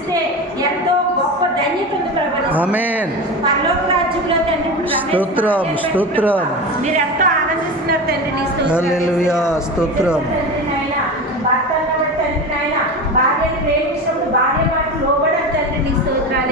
పిలిస్తే ఎంతో గొప్ప ధన్యత ఉంది ప్రభు ఆమెన్ పరలోక రాజ్యంలో తండ్రి స్తోత్రం, స్తోత్రం. మీరు ఎంతో ఆనందిస్తున్నారు తండ్రి నీ స్తోత్రం. హల్లెలూయా, స్తోత్రం. భర్త తండ్రి నాయన, భార్యను ప్రేమించినప్పుడు భార్య మాట లోబడాలి తండ్రి నీ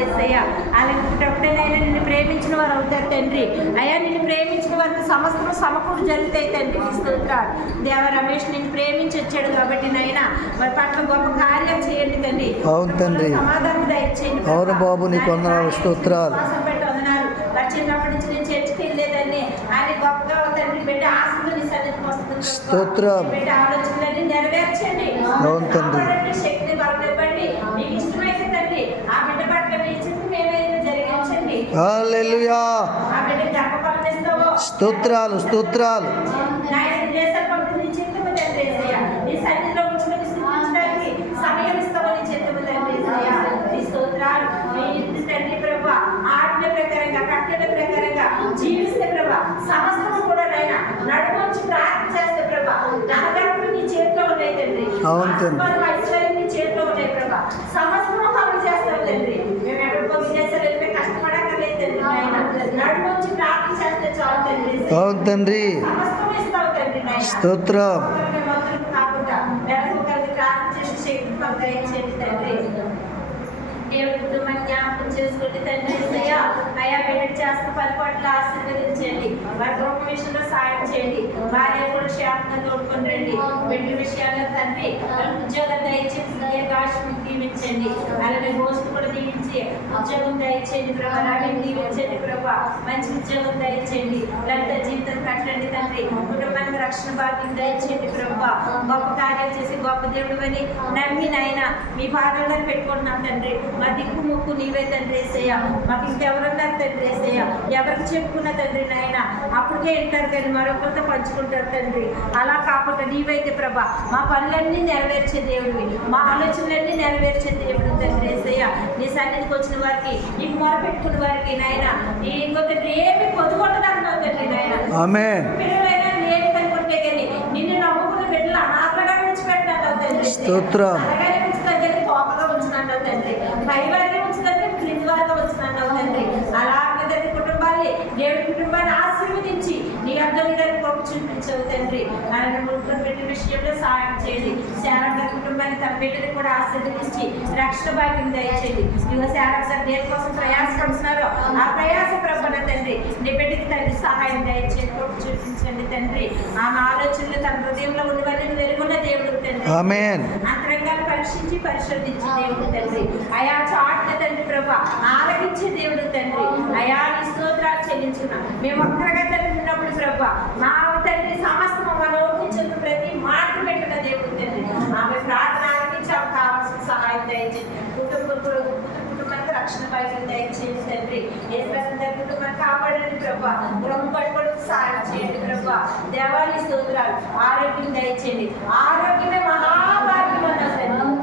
స్తోత్రాలు యేసయ్యా. అలాంటప్పుడేనైనా నిన్ను ప్రేమించిన వారు అవుతారు తండ్రి అయ్యా నిన్ను ప్రేమించిన వారికి సమస్తము సమకూరు జరుగుతాయి తండ్రి స్తోత్రాలు దేవ రమేష్ నిన్ను ప్రేమించి వచ్చాడు కాబట్టి నాయన వారి పట్ల గొప్ప కార్యం చేయండి తండ్రి అవును తండ్రి. సమాధానం దయచేయండి అవును బాబు, నీకు వందనాలు, స్తోత్రాలు. వందనాలు చిన్నప్పటి నుంచి నేను చర్చికి వెళ్ళేదాన్ని ఆయన గొప్పగా తండ్రి బిడ్డ ఆశలు నీ సన్నిధికి వస్తుంది స్తోత్రం. బిడ్డ ఆలోచనలన్నీ నెరవేర్చండి అవును తండ్రి. కాపాడండి, శక్తిని బలపడండి మీకు ఇష్టమైతే తండ్రి ఆ బిడ్డ పట్ల మీ చిత్తం ఏమైనా జరిగించండి హల్లెలూయా ఆ బిడ్డ గర్భఫలం ఇస్తావో స్తోత్రాలు స్తోత్రాలు నాయన దేశాల పంపిణీ నీ చిత్తము తండ్రి యేసయ్య. నీ సన్నిధిలో ఉంచుకొని స్థుతించడానికి సమయం ఇస్తావో నీ చిత్తము తండ్రి యేసయ్య. నీ స్తోత్రాలు మీ ఇంటి తండ్రి ప్రభు ఆజ్ఞ ప్రకారంగా కట్టడ ప్రకారంగా జీవిస్తే ప్రభు సమస్తము కూడా నాయన నడుమొచ్చి ప్రార్థన చేస్తే ప్రభు ధనగర్భం నీ చేతిలో ఉన్నాయి తండ్రి అవును తండ్రి. ఆశీర్వాదం, ఐశ్వర్యం నీ చేతిలో ఉన్నాయి ప్రభు సమస్తము కలుగు చేస్తావు తండ్రి మేము ఎక్కడికో విదేశాలు వెళ్ళిపోయి కష్టపడక్కర్లేదు తండ్రి నాయన నడుమొచ్చి ప్రార్థన చేస్తే చాలు తండ్రి అవును తండ్రి సమస్తము ఇస్తావు తండ్రి నాయన స్తోత్రం ఒకరికి మొదలు కాకుండా నెలకొకరికి ప్రార్థన దయచేయండి తండ్రి. జ్ఞాపకం చేసుకోండి తండ్రి. అయ్యా శాస్త్ర చేస్తున్న ఆశీర్వదించండి. వారి విషయంలో సాయం చేయండి. భార్య కూడా క్షేమంగా తోడుకొని రండి. వెంట విషయాల్లో తండ్రి ఉద్యోగం దయచేసి దీర్ఘాశం దీవించండి. అలాగే రోజు కూడా దీవించి ఉద్యోగం దయచేయండి ప్రభా. రావిని దీవించండి ప్రభా. మంచి ఉద్యోగం దయచేయండి. లలిత జీవితం కట్టండి తండ్రి. కుటుంబానికి రక్షణ భాగ్యం దయచేయండి ప్రభా. గొప్ప కార్యాలు చేసి గొప్ప దేవుడు అని నమ్మి నాయన మీ పాదాలను పెట్టుకుంటున్నాం తండ్రి. మా దిక్కు ముక్కు నీవే తండ్రి ఏసయ్య. మాకు ఇంకెవరున్నారు తండ్రి ఏసయ్య ఎవరికి చెప్పుకున్న తండ్రి నాయన. అప్పటికే వింటారు కానీ మరొకరితో పంచుకుంటారు తండ్రి. అలా కాకుండా నీవైతే ప్రభా మా పనులన్నీ నెరవేర్చే దేవుడివి. మా ఆలోచనలన్నీ నెరవేర్చే దేవుడు తండ్రి ఏసయ్య. నీ సన్నిధికి వచ్చిన వారికి నీకు మొరపెట్టుకున్న వారికి నాయన. నీ ఇంకో తండ్రి ఏమి పొదుగొట్టదంటున్నావు తండ్రి నాయన. పిల్లలైనా లేని కనుకుంటే కానీ నిన్ను నమ్ముకున్న బిడ్డలు అనాథలుగా విడిచిపెట్టినట్టు తండ్రి స్తోత్రం. అలాగే ఉంచుతాను కానీ కోపంగా తండ్రి. పై కుటుంబాన్ని దేవుడి కుటుంబాన్ని ఆశీర్వదించి నీ అర్థం గారిని గొప్ప చూపించవు తండ్రి. ఆయన ముగ్గురు పెట్టిన విషయంలో సహాయం చేయండి. శారద కుటుంబాన్ని తన బిడ్డని కూడా ఆశీర్వదించి రక్షణ భాగ్యం దయచేయండి. ఇదిగో శారద గారు దేని కోసం ప్రయాసపడుతున్నారో ఆ ప్రయాస ప్రబల తండ్రి నీ బిడ్డకి తండ్రి సహాయం దయచేయండి. గొప్ప చూపించండి తండ్రి. ఆమె ఆలోచనలు తన హృదయంలో ఉన్నవన్నీ వెలుగున్న దేవుడు తండ్రి. అంతరంగాలు పరీక్షించి పరిశోధించే దేవుడు తండ్రి. అయా చాట్ల తండ్రి ప్రభ ఆలకించే దేవుడు తండ్రి. అయా నీ స్తోత్రాలు చెల్లించున్నా. మేము ఒక్కరిగా తండ్రి ఉన్నప్పుడు ప్రభ మా తండ్రి సమస్తం మా నోటి నుంచి ప్రతి మాట పెట్టిన దేవుడు తండ్రి. ఆమె ప్రార్థన ఆలకించి ఆమె కావాల్సిన సహాయం దయచేయండి కుటుంబ కుటుంబానికి రక్షణ పైసలు దయచేయండి తండ్రి. ఏ ప్రజల కుటుంబాన్ని కాపాడండి ప్రభా. గృహం పట్టుకోవడానికి సహాయం చేయండి ప్రభా. దేవాలయ స్తోత్రాలు ఆరోగ్యం దయచేయండి. ఆరోగ్యమే మహాభాగ్యం అన్నా తండ్రి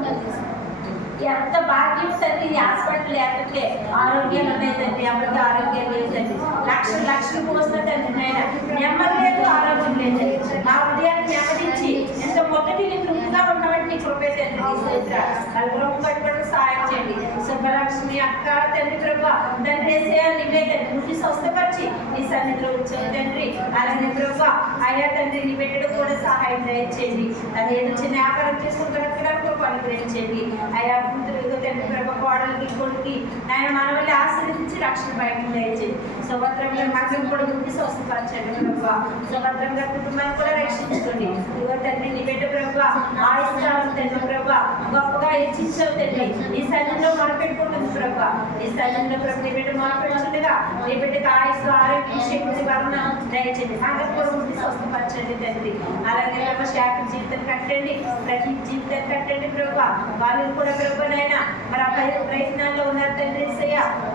ఎంత భాగ్యం తండ్రి ఈ హాస్పిటల్ లేకపోతే ఆరోగ్యం ఉన్నాయి అప్పటికి ఆరోగ్యం లేదండి. తండ్రి లక్షలు లక్షలు పోసిన నాయన. నెమ్మది లేదు ఆరోగ్యం లేదండి. నా హృదయాన్ని నెమ్మదించి ఎంత మొదటి నీ తృప్తిగా ఉన్నామని నీకు కృపే తండ్రి నీ సహాయం చేయండి. సుబ్బలక్ష్మి అక్క తండ్రి ప్రభా తండ్రి ఏసయ్య నీవే తండ్రి. నుండి స్వస్థపరిచి నీ సన్నిధిలో ఉంచావు తండ్రి. అలాగే ప్రభా అయ్యా తండ్రి నీ బిడ్డడు కూడా సహాయం దయచేయండి అది చిన్న వ్యాపారం చేసుకుంటున్నట్టుగా కృప అనుగ్రహించండి అయ్యా కూతురు తండ్రి ప్రభ కోడలికి కొడుకి నాయన మనవల్ని ఆశీర్వదించి రక్షణ బయటకు దయచేయండి సుభద్రంగా మగం కూడా గుర్తి స్వస్థపరచండి ప్రభా సుభద్రంగా కుటుంబాన్ని కూడా రక్షించుకోండి. ఇదిగో తండ్రి నీ బిడ్డ ప్రభ ఆయుష్కాలం తండ్రి ప్రభ గొప్పగా హెచ్చించావు తండ్రి. ఈ సన్నిధిలో మొరపెట్టుకుంటుంది ప్రభ ఈ సన్నిధిలో ప్రభ నీ బిడ్డ మొరపెట్టుకుండగా నీ బిడ్డకి ఆయుష్ ఆరోగ్యం శక్తి వలన కూడా స్వస్థపరచండి తండ్రి. అలాగే ప్రభు శాఖ జీవితం కట్టండి ప్రతి జీవితం కట్టండి ప్రభ. వాళ్ళు కూడా ప్రభునైనా మరి ఆ ప్రయత్నాల్లో ఉన్నారు తండ్రి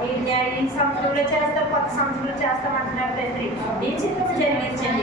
ఈ ఈ సంవత్సరంలో చేస్తాం కొత్త సంవత్సరంలో చేస్తాం అంటున్నారు తండ్రి. నీ చిత్తం జరిగించండి.